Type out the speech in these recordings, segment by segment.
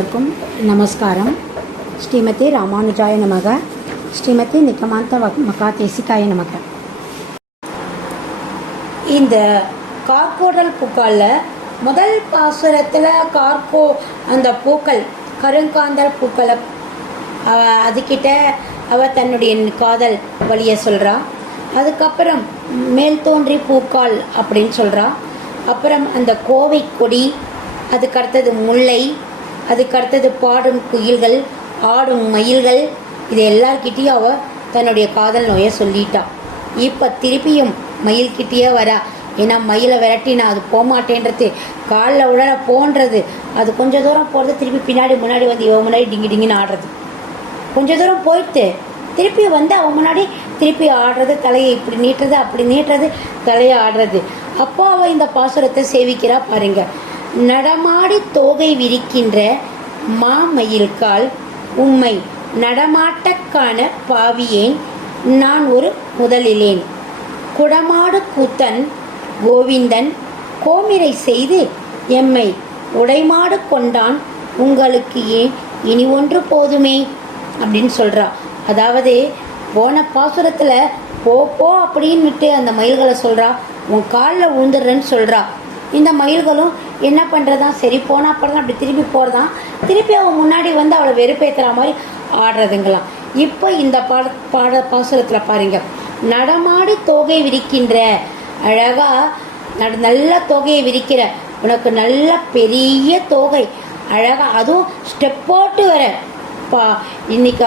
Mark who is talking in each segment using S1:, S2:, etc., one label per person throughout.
S1: எல்லோருக்கும் நமஸ்காரம். ஸ்ரீமதி ராமானுஜாய நமக. ஸ்ரீமதி நிக்கமாந்த மகா தேசிகாய நமக. இந்த கார்கோடல் பூக்களில் முதல் பாசுரத்தில் கார்கோ அந்த பூக்கள் கருங்காந்தல் பூக்களை அதுக்கிட்ட அவ தன்னுடைய காதல் வழியை சொல்கிறா அதுக்கப்புறம் மேல் தோன்றி பூக்கால் அப்படின்னு சொல்கிறா அப்புறம் அந்த கோவை கொடி அதுக்கடுத்தது முல்லை அதுக்கு அடுத்தது பாடும் குயில்கள் ஆடும் மயில்கள். இது எல்லார்கிட்டயும் அவ தன்னுடைய காதல் நோயை சொல்லிட்டான் இப்போ திருப்பியும் மயில்கிட்டயே வரா. ஏன்னா மயிலை விரட்டினா அது போகமாட்டேன்றது காலில் உடனே போன்றது. அது கொஞ்சம் தூரம் போகிறது திருப்பி பின்னாடி முன்னாடி வந்து இவன் முன்னாடி டிங்கி டிங்கின்னு ஆடுறது. கொஞ்ச தூரம் போயிட்டு திருப்பி வந்து அவன் முன்னாடி திருப்பி ஆடுறது தலையை இப்படி நீட்டுறது அப்படி நீட்டுறது தலையை ஆடுறது. அப்போ அவள் இந்த பாசுரத்தை சேவிக்கிறா பாருங்கள் நடமாடி தோகை விரிக்கின்ற மாமயில்கால் உம்மை நடமாட்டக்கான பாவியேன் நான் ஒரு முதலிலேன். குடமாடு கூத்தன் கோவிந்தன் கோமிரை செய்து எம்மை உடைமாடு கொண்டான் உங்களுக்கு ஏன் இனி ஒன்று போதுமே? அப்படின்னு சொல்றா. அதாவது போன பாசுரத்தில் போ போ அப்படின்னுட்டு அந்த மயில்களை சொல்கிறா உன் காலில் உழுந்துடுறேன்னு சொல்கிறா இந்த மயில்களும் என்ன பண்ணுறதான் சரி போனால் அப்புறம் அப்படி திருப்பி போகிறதான் திருப்பி அவன் முன்னாடி வந்து அவளை வெறுப்பேற்றுற மாதிரி ஆடுறதுங்களாம். இப்போ இந்த பாட பாட பாசுரத்தில் பாருங்க. நடமாடி தொகை விரிக்கின்ற அழகா நட- நல்ல தொகையை விரிக்கிற உனக்கு நல்ல பெரிய தொகை. அழகா அதுவும் ஸ்டெப் போட்டு வர. பா இன்னைக்கு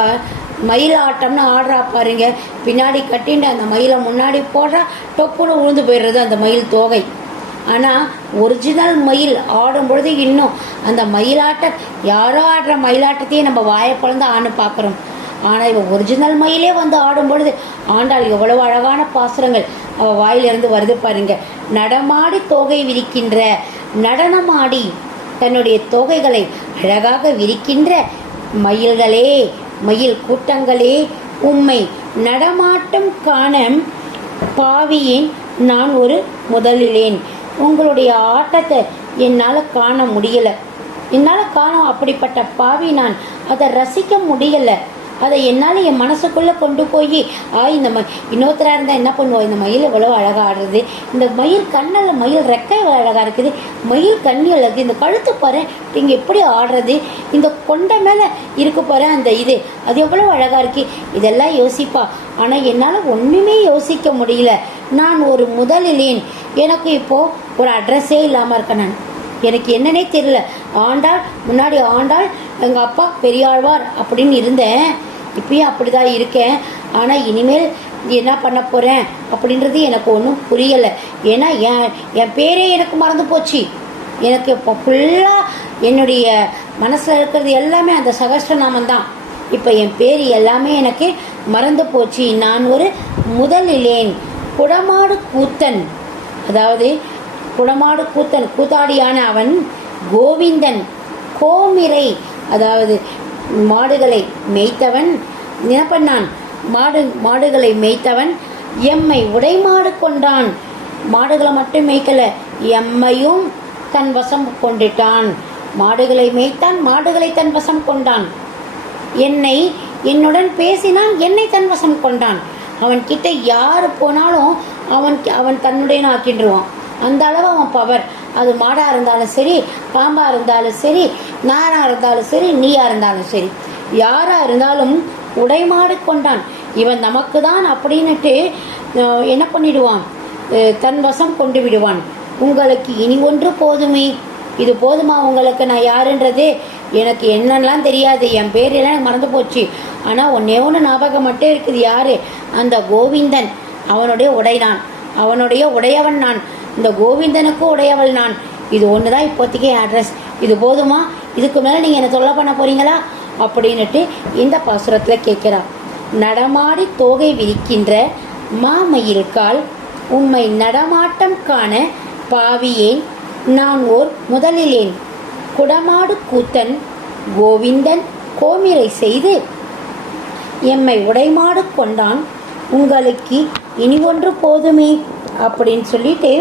S1: மயிலாட்டம்னு ஆடுறா பாருங்க. பின்னாடி கட்டிண்டு அந்த மயிலை முன்னாடி போடுறா. டொப்புன்னு உழுந்து போயிடுறது அந்த மயில் தோகை. ஆனால் ஒரிஜினல் மயில் ஆடும் பொழுது இன்னும் அந்த மயிலாட்டம் யாரோ ஆடுற மயிலாட்டத்தையே நம்ம வாயை பிறந்து ஆணு பார்க்குறோம். ஆனால் இவன் ஒரிஜினல் மயிலே வந்து ஆடும் பொழுது ஆண்டாள் எவ்வளவு அழகான பாசுரங்கள். அவள் வாயிலிருந்து வருது பாருங்க. நடமாடி தோகை விரிக்கின்ற நடனமாடி தன்னுடைய தோகைகளை அழகாக விரிக்கின்ற மயில்களே மயில் கூட்டங்களே உம்மை நடமாட்டம் காண பாவியின் நான் ஒரு முதலிலேன். உங்களுடைய ஆட்டத்தை என்னால் காண முடியல. என்னால் காணும் அப்படிப்பட்ட பாவி நான். அதை ரசிக்க முடியல. அதை என்னால் என் மனசுக்குள்ளே கொண்டு போய் ஆ இந்த ம இன்னொருத்தராக இருந்தால் என்ன பண்ணுவோம் இந்த மயில் எவ்வளோ அழகாக ஆடுறது? இந்த மயில் கண்ணில் மயில் ரெக்கை எவ்வளோ அழகாக இருக்குது? மயில் கண்ணி அழகு இந்த கழுத்து பாரு நீங்கள் எப்படி ஆடுறது? இந்த கொண்டை மேலே இருக்க பாரு அந்த இது. அது எவ்வளோ அழகாக இருக்குது இதெல்லாம் யோசிப்பா. ஆனால் என்னால் ஒன்றுமே யோசிக்க முடியல. நான் ஒரு முதலிலேன். எனக்கு இப்போது ஒரு அட்ரஸே இல்லாமல் இருக்கேன் நான். எனக்கு என்னன்னே தெரியல. ஆண்டாள் முன்னாடி ஆண்டாள் எங்கள் அப்பா பெரியாழ்வார் அப்படின்னு இருந்தேன். இப்பயும் அப்படிதான் இருக்கேன். ஆனால் இனிமேல் என்ன பண்ண போகிறேன் அப்படின்றது எனக்கு ஒன்றும் புரியலை. ஏன்னா என் என் பேரே எனக்கு மறந்து போச்சு. எனக்கு இப்போ ஃபுல்லாக என்னுடைய மனசில் இருக்கிறது எல்லாமே அந்த சகஸ்டநாமம் தான். இப்போ என் பேர் எல்லாமே எனக்கு மறந்து போச்சு. நான் ஒரு முதலிலேன் குடமாடு கூத்தன். அதாவது குடமாடு கூத்தன் கூத்தாடியான அவன் கோவிந்தன். கோமிரை அதாவது மாடுகளை மேய்த்தவன் நினப்பண்ணான். மாடு மாடுகளை மேய்த்தவன் எம்மை உடைமாடு கொண்டான். மாடுகளை மட்டும் மேய்க்கல எம்மையும் தன் வசம் கொண்டிட்டான் மாடுகளை மேய்த்தான் மாடுகளை தன் வசம் கொண்டான். என்னை என்னுடன் பேசினான் என்னை தன் வசம் கொண்டான். அவன் கிட்ட யார் போனாலும் அவன் அவன் தன்னுடைய ஆக்கின்றுவான் அந்த அளவு அவன் பவர் அது மாடாக இருந்தாலும் சரி பாம்பாக இருந்தாலும் சரி நானாக இருந்தாலும் சரி நீயாக இருந்தாலும் சரி. யாராக இருந்தாலும் உடைமாடு கொண்டான். இவன் நமக்கு தான் அப்படின்னுட்டு என்ன பண்ணிடுவான்? தன் வசம் கொண்டு விடுவான். உங்களுக்கு இனி ஒன்று போதுமே? இது போதுமா உங்களுக்கு? நான் யாருன்றது எனக்கு என்னெல்லாம் தெரியாது. என் பேர் எல்லாம் எனக்கு மறந்து போச்சு. ஆனால் ஒன்றே ஒன்று ஞாபகம் மட்டும் இருக்குது. யாரு? அந்த கோவிந்தன். அவனுடைய உடைனான் அவனுடைய உடையவன் நான். இந்த கோவிந்தனுக்கும் உடையவள் நான். இது ஒன்று தான் இப்போதைக்கு அட்ரஸ் இது போதுமா? இதுக்கு மேலே நீங்கள் என்ன தொல்லை பண்ண போறீங்களா? அப்படின்னுட்டு இந்த பாசுரத்தில் கேட்குறா. நடமாடி தோகை விரிக்கின்ற மாமயில்கால் உண்மை நடமாட்டம் காண பாவியேன் நான் ஓர் முதலிலேன். குடமாடு கூத்தன் கோவிந்தன் கோமிரை செய்து எம்மை உடைமாடு கொண்டான் உங்களுக்கு இனி ஒன்று போதுமே? அப்படின்னு சொல்லிட்டு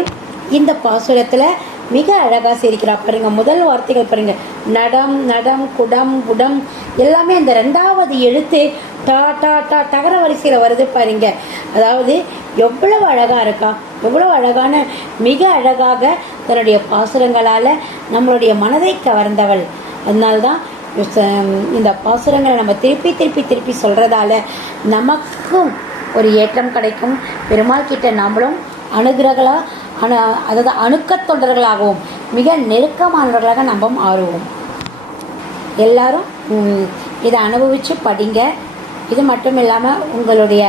S1: இந்த பாசுரத்தில் மிக அழகாக சிரிக்கிறா பாருங்க முதல் வார்த்தைகள் பாருங்க. நடம் நடம் குடம் குடம் எல்லாமே அந்த ரெண்டாவது எழுத்து டா டா டா தகர வரிசையில் வருது பாருங்க. அதாவது எவ்வளவு அழகாக இருக்கா? எவ்வளவு அழகான மிக அழகாக தன்னுடைய பாசுரங்களால் நம்மளுடைய மனதை கவர்ந்தவள். அதனால்தான் இந்த பாசுரங்களை நம்ம திருப்பி திருப்பி திருப்பி சொல்கிறதால நமக்கும் ஒரு ஏற்றம் கிடைக்கும். பெருமாள் கிட்ட நம்மளும் அனுகிரகளாக அணு அதாவது அணுக்கத் தொண்டர்களாகவும் மிக நெருக்கமானவர்களாக நம்ம ஆறுவோம் எல்லாரும் இதை அனுபவித்து படிங்க. இது மட்டும் இல்லாமல் உங்களுடைய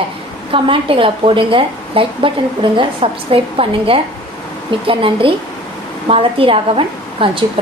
S1: கமெண்ட்டுகளை போடுங்க லைக் பட்டன் கொடுங்க சப்ஸ்கிரைப் பண்ணுங்கள் மிக்க நன்றி. மாலதி ராகவன் காஞ்சிபுரம்.